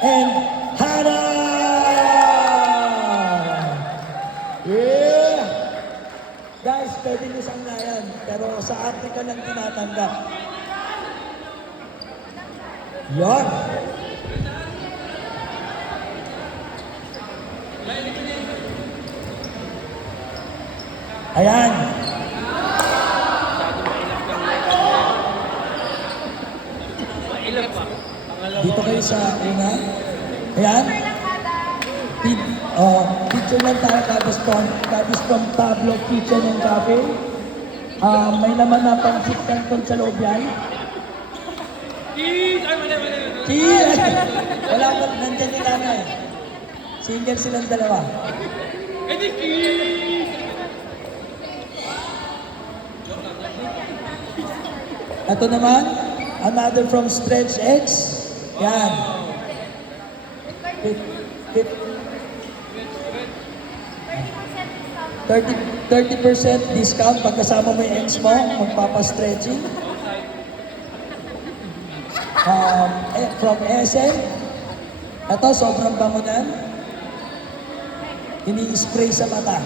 and Hannah! Yeah! Guys, pwede nyo sanglayan, pero sa Africa lang tinatanggap. Yan! Ayan! Dito kayo sa una. Ayan. Picture lang tayo tapos from Pablo Kitchen and Cafe. May naman na pang sit canton sa loob yan. Cheese! Wala pa, nandyan nila na eh. Single silang dalawa. Ito naman, another from Stretch X. Yan. 30% discount pagkasama mo yung ex mo, magpapa-stretching. From SM. Ito, sobrang bango na. Ini-spray sa mata.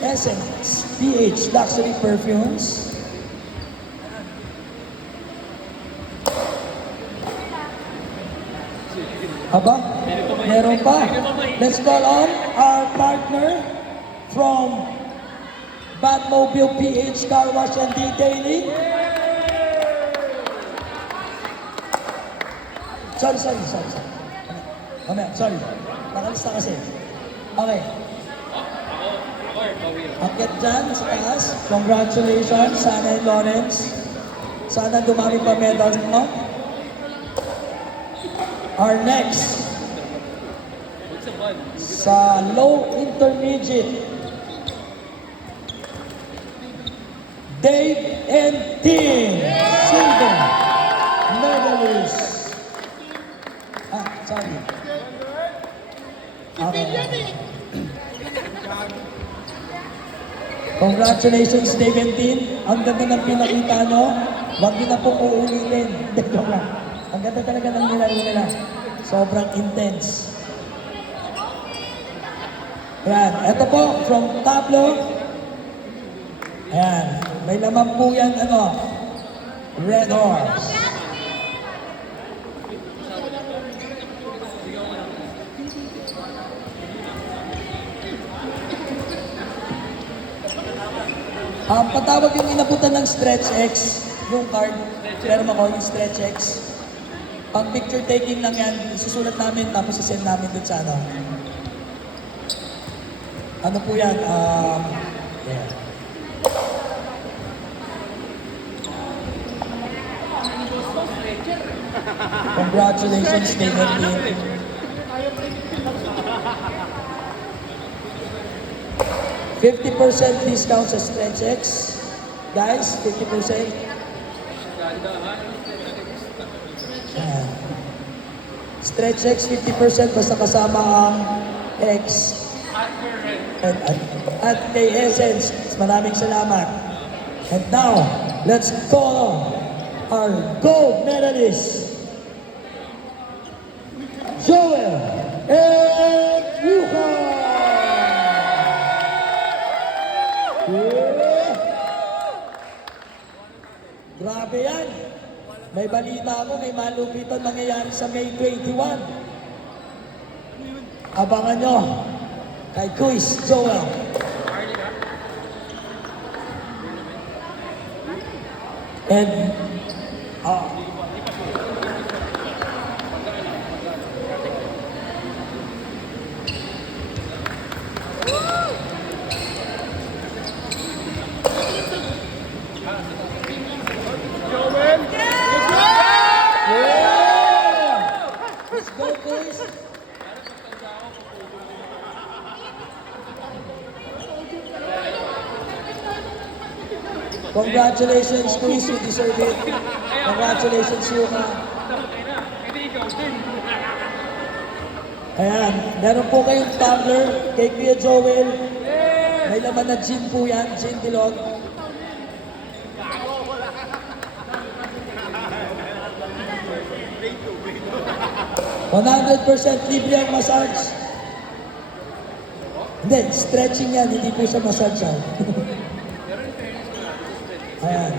Essence, PH, Luxury Perfumes. Aba, meron pa. Let's call on our partner from Batmobile PH Car Wash and Detailing. Sorry. Mamaya, sorry. Nakalista kasi. Okay. Akit dyan sa taas. Congratulations, Sana and Lawrence. Sana dumami pa medals mo. Our next, sa low intermediate, Dave and Tim, silver medalists. Sorry. Congratulations, Dave and Tim. Ang ganda ng pinakita, no? Huwag din na po uulitin. Joke lang. Ang ganda talaga ng nilaro nila. Sobrang intense. Ayan. Ito po, from Pablo. Ayan. May laman po yan, Red Horse. Patawag yung inabutan ng Stretch X, yung card. Pero ako yung Stretch X. Pag picture taking lang yan, susulat namin tapos isend namin dun sa ano po yan? Yeah. Congratulations, David Lee. $50% discount sa Stretch X. Guys, 50%. Stretch X, 50% basta kasama ang X. At kay Essence, maraming salamat. And now, let's call on our gold medalist, Joel and Yuka! Yeah. Grabe yan! May balita ako, may malupitan mangyayari sa May 21. Abangan nyo kay Quiz Joel. And, congratulations, Quiz, you deserve it. Congratulations, Yuka. Ayan, meron po kayong tumbler kay Kuya Joel. May laman na gin po yan, gin bilog. 100% libre ang massage. Hindi, stretching yan, hindi po siya massage. Ayan.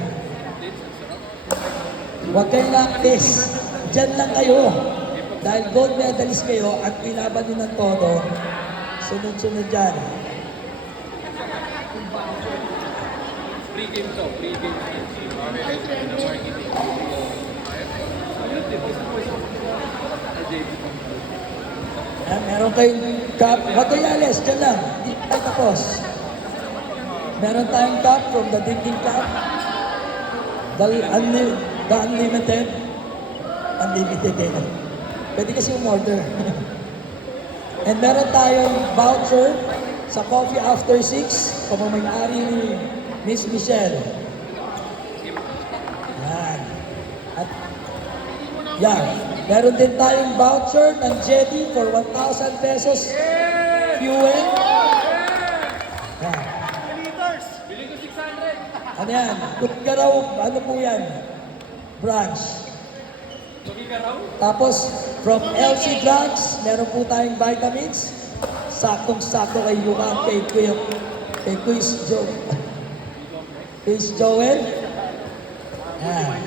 Huwag kayong nakis. Diyan lang kayo. Dahil gold medalist kayo at ilaban nyo ng todo, sunod-sunod dyan. Free game to, free game. Ayan, meron kayong cup. Huwag kayo alis, dyan lang. Hindi tayo tapos. Meron tayong cup from the Dingding Cup. The unlimited. Unlimited din. Pwede kasi umorder. And meron tayong voucher sa Coffee After 6. Pamamay-ari ni Miss Michelle. Yan. At yan. Meron din tayong voucher ng Jetty for 1,000 pesos. Fuel. Yan. Bili ko 600. Ano yan? Tukaraw, ano po yan? Branch. Tugi ka raw? Tapos, from LC Drugs, meron po tayong vitamins. Saktong-sakto kay Yukan, kay Quiz Joe. Quiz Joel. Yan.